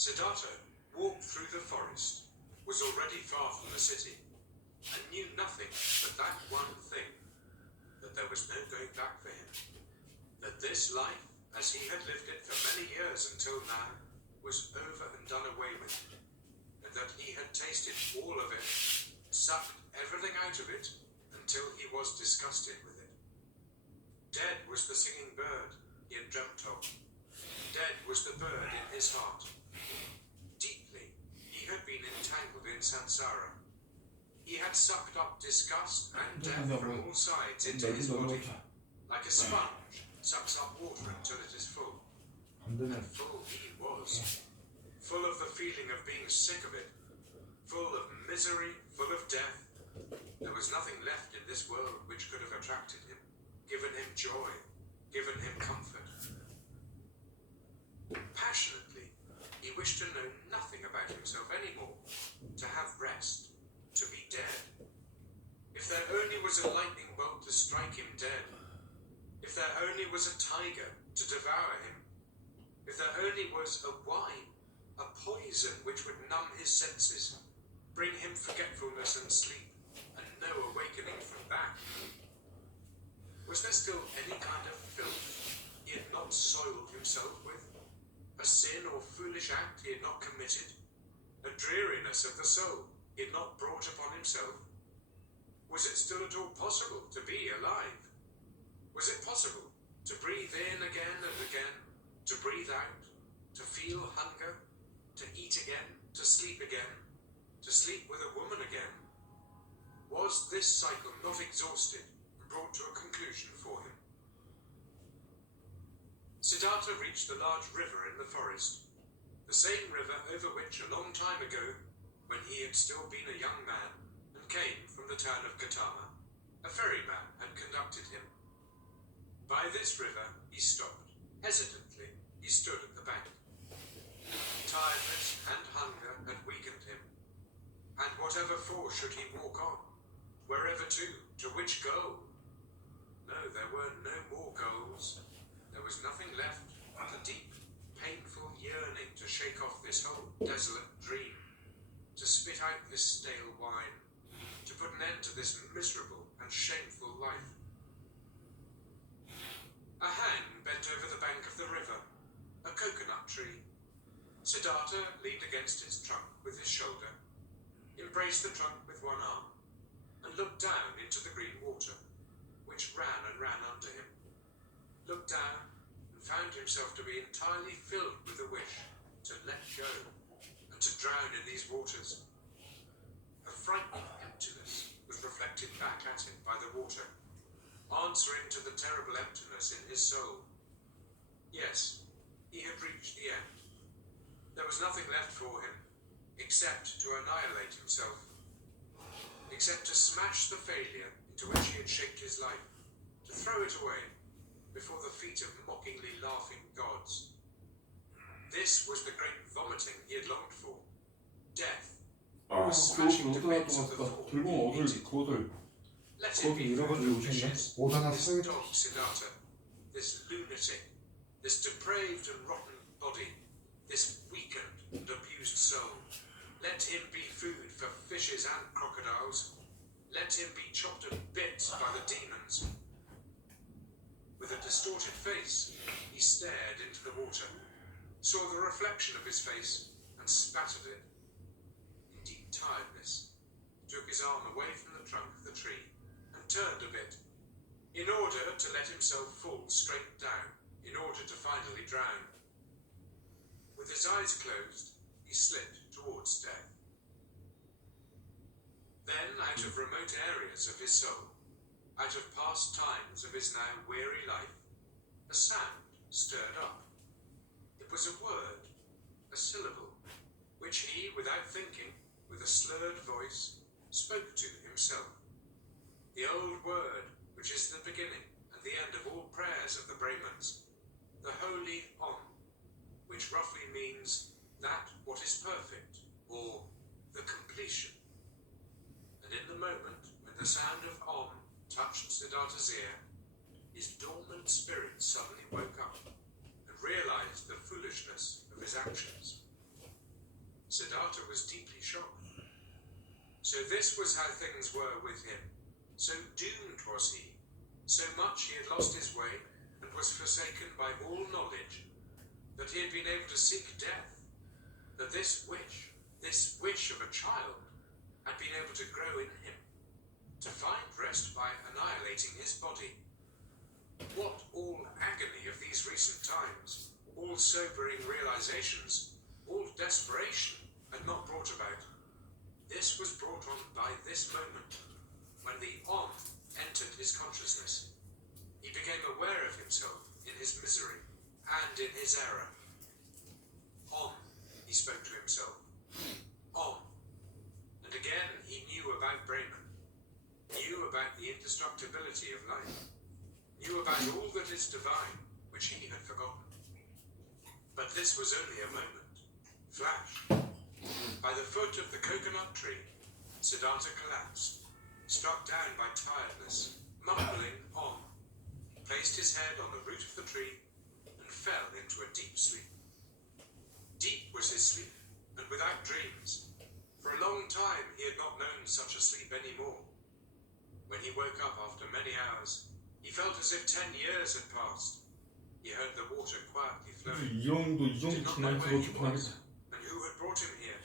Siddhartha walked through the forest, was already far from the city, and knew nothing but that one thing, that there was no going back for him, that this life, as he had lived it for many years until now, was over and done away with, and that he had tasted all of it, sucked everything out of it, until he was disgusted with it. Dead was the singing bird he had dreamt of. Dead was the bird in his heart. Deeply, he had been entangled in samsara. He had sucked up disgust and death from all sides into his body, like a sponge sucks up water until it is full. And full he was, full of the feeling of being sick of it, full of misery, full of death. There was nothing left in this world which could have attracted him, given him joy, given him comfort. Passionately, he wished to know nothing about himself anymore, to have rest, to be dead. If there only was a lightning bolt to strike him dead, if there only was a tiger to devour him, if there only was a wine, a poison which would numb his senses, bring him forgetfulness and sleep, and no awakening from that. Was there still any kind of filth he had not soiled himself with? A sin or foolish act he had not committed? A dreariness of the soul he had not brought upon himself? Was it still at all possible to be alive? Was it possible to breathe in again and again, to breathe out, to feel hunger, to eat again, to sleep with a woman again? Was this cycle not exhausted and brought to a conclusion for him? Siddhartha reached the large river in the forest, the same river over which a long time ago, when he had still been a young man and came from the town of Gautama, a ferryman had conducted him. By this river he stopped. Hesitantly he stood at the bank. Tiredness and hunger had weakened him. And whatever for should he walk on? Wherever to which goal? No, there were no more goals. There was nothing left but a deep, painful yearning to shake off this whole desolate dream, to spit out this stale wine, to put an end to this miserable and shameful life. A hand bent over the bank of the river, a coconut tree. Siddhartha leaned against its trunk with his shoulder, embraced the trunk with one arm, and looked down into the green water, which ran and ran under him. Looked down and found himself to be entirely filled with a wish to let go and to drown in these waters. A frightening emptiness was reflected back at him by the water, answering to the terrible emptiness in his soul. Yes, he had reached the end. There was nothing left for him, except to annihilate himself, except to smash the failure into which he had shaped his life, to throw it away before the feet of mockingly laughing gods. This was the great vomiting he had longed for. Death. Was smashing to bits of the form he hated. Let it be for fishes, this dog Siddhartha, this lunatic, this depraved and rotten body, this weakened and abused soul. Let him be food for fishes and crocodiles. Let him be chopped to bits by the demons. With a distorted face, he stared into the water, saw the reflection of his face, and spat at it. In deep tiredness, he took his arm away from the trunk of the tree, turned a bit, in order to let himself fall straight down, in order to finally drown. With his eyes closed, he slipped towards death. Then, out of remote areas of his soul, out of past times of his now weary life, a sound stirred up. It was a word, a syllable, which he, without thinking, with a slurred voice, spoke to himself. The old word, which is the beginning and the end of all prayers of the Brahmins, the holy Om, which roughly means that what is perfect, or the completion. And in the moment when the sound of Om touched Siddhartha's ear, his dormant spirit suddenly woke up and realized the foolishness of his actions. was deeply shocked. So this was how things were with him. So doomed was he. So much he had lost his way and was forsaken by all knowledge, that he had been able to seek death, that this wish of a child, had been able to grow in him, to find rest by annihilating his body. What all agony of these recent times, all sobering realizations, all desperation had not brought about. This was brought on by this moment, when the Om entered his consciousness. He became aware of himself in his misery and in his error. Om, he spoke to himself. Om. And again he knew about Brahman, knew about the indestructibility of life, knew about all that is divine, which he had forgotten. But this was only a moment. Flash. By the foot of the coconut tree, Siddhartha collapsed, struck down by tiredness, mumbling Om, placed his head on the root of the tree, and fell into a deep sleep. Deep was his sleep, and without dreams. For a long time he had not known such a sleep any more. When he woke up after many hours, he felt as if 10 years had passed. He heard the water quietly flowing. Did not know where he was, and who had brought him here.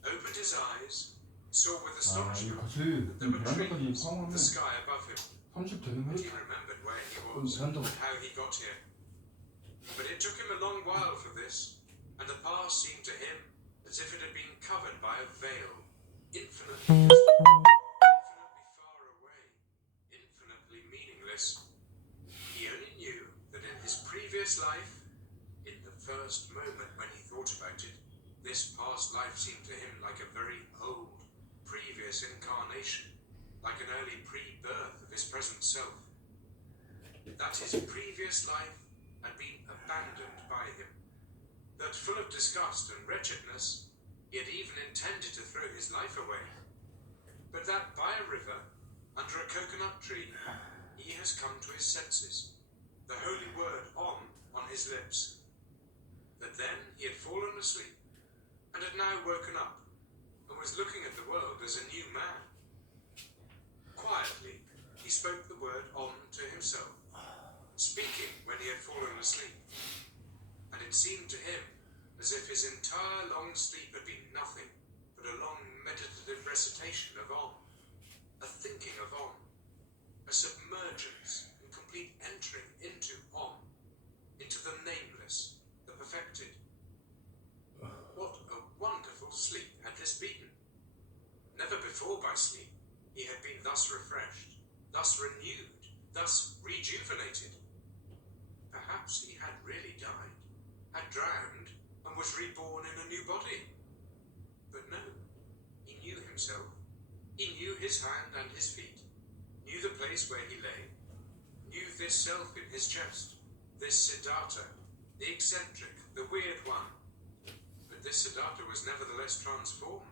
Opened his eyes, saw with astonishment that there were trees in the sky above him. 30 되는 And 거야? he remembered where he was and how he got here. But it took him a long while for this, and the past seemed to him as if it had been covered by a veil, infinitely distant, infinitely far away, infinitely meaningless. He only knew that in his previous life, in the first moment when he thought about it, this past life seemed to him like a very old, previous incarnation, like an early pre-birth of his present self. That his previous life had been abandoned by him. That full of disgust and wretchedness, he had even intended to throw his life away. But that by a river, under a coconut tree, he has come to his senses, the holy word Om on his lips. That then he had fallen asleep, and had now woken up, and was looking at the world as a new man. Quietly, he spoke the word Om to himself, speaking when he had fallen asleep. And it seemed to him as if his entire long sleep had been nothing but a long meditative recitation of Om, a thinking of Om, a submergence and complete entering into Om, into the nameless, the perfected. What a wonderful sleep had this been! Never before by sleep he had been thus refreshed, thus renewed, thus rejuvenated. Perhaps he had really died, had drowned, and was reborn in a new body. But no, he knew himself. He knew his hand and his feet, knew the place where he lay, knew this self in his chest, this Siddhartha, the eccentric, the weird one. But this Siddhartha was nevertheless transformed,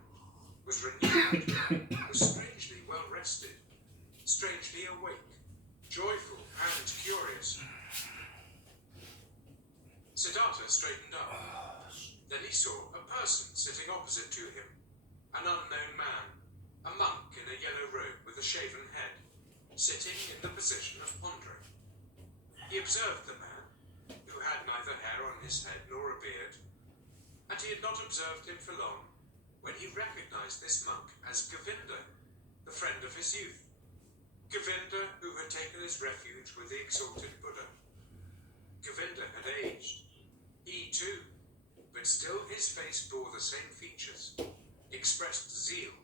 was renewed, was strangely well rested, strangely awake, joyful and curious. Siddhartha straightened up. Then he saw a person sitting opposite to him, an unknown man, a monk in a yellow robe with a shaven head, sitting in the position of pondering. He observed the man, who had neither hair on his head nor a beard, and he had not observed him for long, when he recognized this monk as Govinda, the friend of his youth. Govinda, who had taken his refuge with the exalted Buddha. Govinda had aged. He too, but still his face bore the same features, expressed zeal,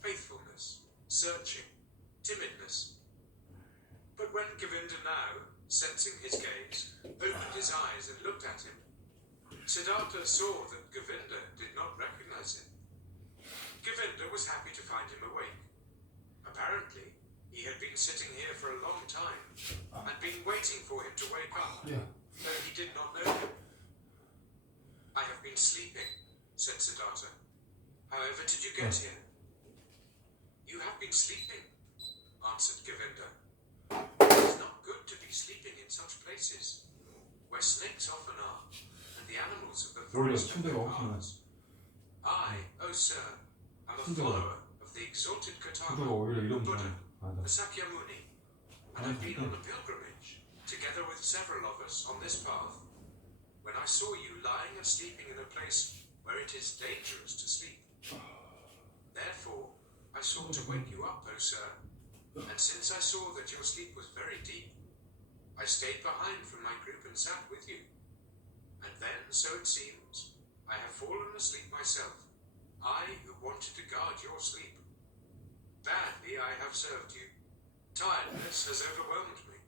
faithfulness, searching, timidness. But when Govinda now, sensing his gaze, opened his eyes and looked at him, Siddhartha saw that Govinda did not recognize him. Govinda was happy to find him awake. Apparently, he had been sitting here for a long time, and been waiting for him to wake up, though he did not know him. I have been sleeping, said Siddhartha. However did you get here? You have been sleeping, answered Govinda. It is not good to be sleeping in such places, where snakes often are, and the animals of the forest have no hearts. I, O sir, I'm a 진짜 follower of the exalted 구조가 Gautama, 오히려 the 이런 Buddha, 줄 알아. the Sakyamuni, and I've been on a pilgrimage, together with several of us on this path. When I saw you lying and sleeping in a place where it is dangerous to sleep. Therefore, I sought to wake you up, O sir, and since I saw that your sleep was very deep, I stayed behind from my group and sat with you. And then, so it seems, I have fallen asleep myself, I who wanted to guard your sleep. Badly I have served you. Tiredness has overwhelmed me.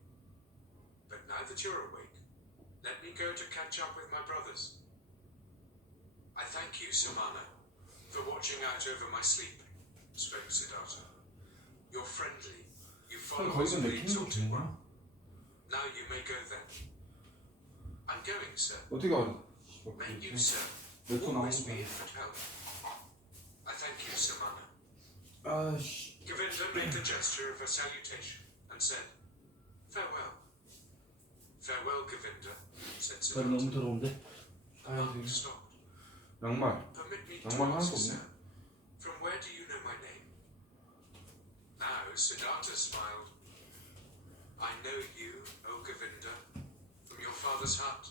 But now that you're awake, let me go to catch up with my brothers. I thank you, Samana, for watching out over my sleep, spoke Siddhartha. You're friendly. You follow us 거기서 in the 내 킹도 exalted one. 되냐? Now you may go then. I'm going, sir. 어떻게 알아? May you, sir, 내거 나오는 always be 거야. in good health. I thank you, Samana. 아씨. Govinda made a gesture of a salutation and said, Farewell. Farewell, Govinda, said 발이 너무 Siddhartha. 더러운데? The monk stopped. 양말. Permit me to 양말 하나도 ask, 없네. sir, from where do you know my name? Now Siddhartha smiled. I know you, O Govinda, from your father's hut.